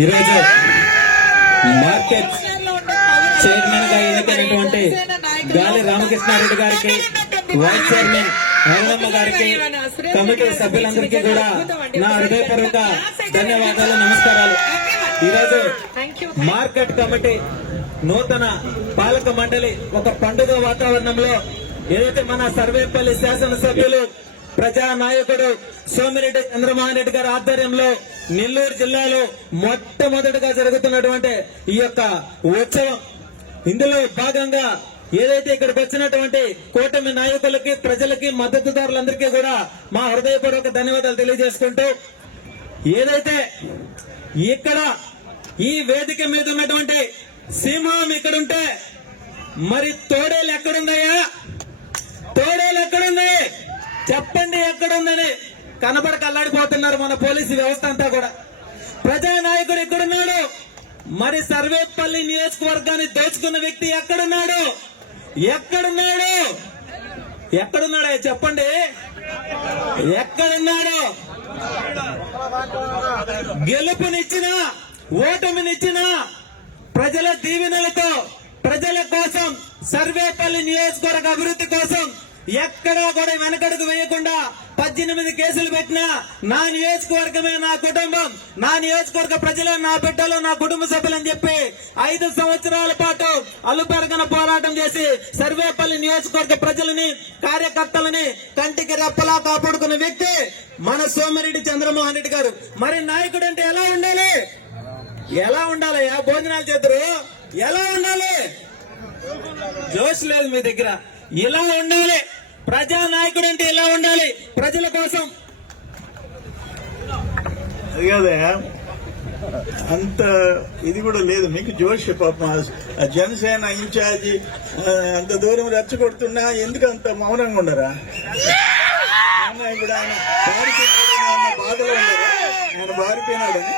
ఈరోజు మార్కెట్ చైర్మన్గా ఎన్నికైనటువంటి గాలి రామకృష్ణారెడ్డి గారికి వైస్ చైర్మన్ అరుణమ్మ గారికి కమిటీ సభ్యులందరికీ కూడా నా హృదయపూర్వక ధన్యవాదాలు నమస్కారాలు. ఈరోజు మార్కెట్ కమిటీ నూతన పాలక మండలి ఒక పండుగ వాతావరణంలో ఏదైతే మన సర్వేపల్లి శాసనసభ్యులు ప్రజానాయకుడు సోమిరెడ్డి చంద్రమోహన్ రెడ్డి గారి ఆధ్వర్యంలో నెల్లూరు జిల్లాలో మొట్టమొదటిగా జరుగుతున్నటువంటి ఈ యొక్క ఉత్సవం. ఇందులో భాగంగా ఏదైతే ఇక్కడికి వచ్చినటువంటి కూటమి నాయకులకి ప్రజలకి మద్దతుదారులందరికీ కూడా మా హృదయపూర్వక ధన్యవాదాలు తెలియజేసుకుంటూ ఏదైతే ఇక్కడ ఈ వేదిక మీద ఉన్నటువంటి సీమాం ఇక్కడుంటే మరి తోడేలు ఎక్కడుందయ్యా తోడేలు ఎక్కడుంది చెప్పండి ఎక్కడుందని. కనబడక అల్లాడిపోతున్నారు మన పోలీసు వ్యవస్థ అంతా కూడా. ప్రజానాయకుడు ఎక్కడున్నాడు మరి సర్వేపల్లి నియోజకవర్గాన్ని దోచుకున్న వ్యక్తి ఎక్కడున్నాడు? ఎక్కడున్నాడు? ఎక్కడున్నాడు చెప్పండి? ఎక్కడున్నాడు? గెలుపునిచ్చిన ఓటమినిచ్చిన ప్రజల దీవెనలతో ప్రజల కోసం సర్వేపల్లి నియోజకవర్గ అభివృద్ధి కోసం ఎక్కడా కూడా వెనకడుగు వేయకుండా పద్దెనిమిది కేసులు పెట్టినా నా నియోజకవర్గమే నా కుటుంబం. నా నియోజకవర్గ ప్రజలే నా బిడ్డలు నా కుటుంబ సభ్యులని చెప్పి ఐదు సంవత్సరాల పాటు అలుపెరగన పోరాటం చేసి సర్వేపల్లి నియోజకవర్గ ప్రజలని కార్యకర్తలని కంటికి రెప్పలా కాపాడుకున్న వ్యక్తి మన సోమిరెడ్డి చంద్రమోహన్ రెడ్డి గారు. మరి నాయకుడు అంటే ఎలా ఉండాలి? ఎలా ఉండాలి భోజనాలు చేద్దరు? ఎలా ఉండాలి? జోష్ లేదు మీ దగ్గర. ఇలా ఉండాలి. ప్రజా నాయకుడు అంటే ఇలా ఉండాలి. ప్రజల కోసం. అది అంత ఇది కూడా లేదు. మీకు జోష్ పాపం. ఆ జనసేన ఇన్ఛార్జి అంత దూరం రెచ్చగొడుతున్నా ఎందుకు అంత మౌనంగా ఉండరా? ఆయన ఇప్పుడు ఆయన బాధలో ఉండరా ఆయన బారిపోయినాడని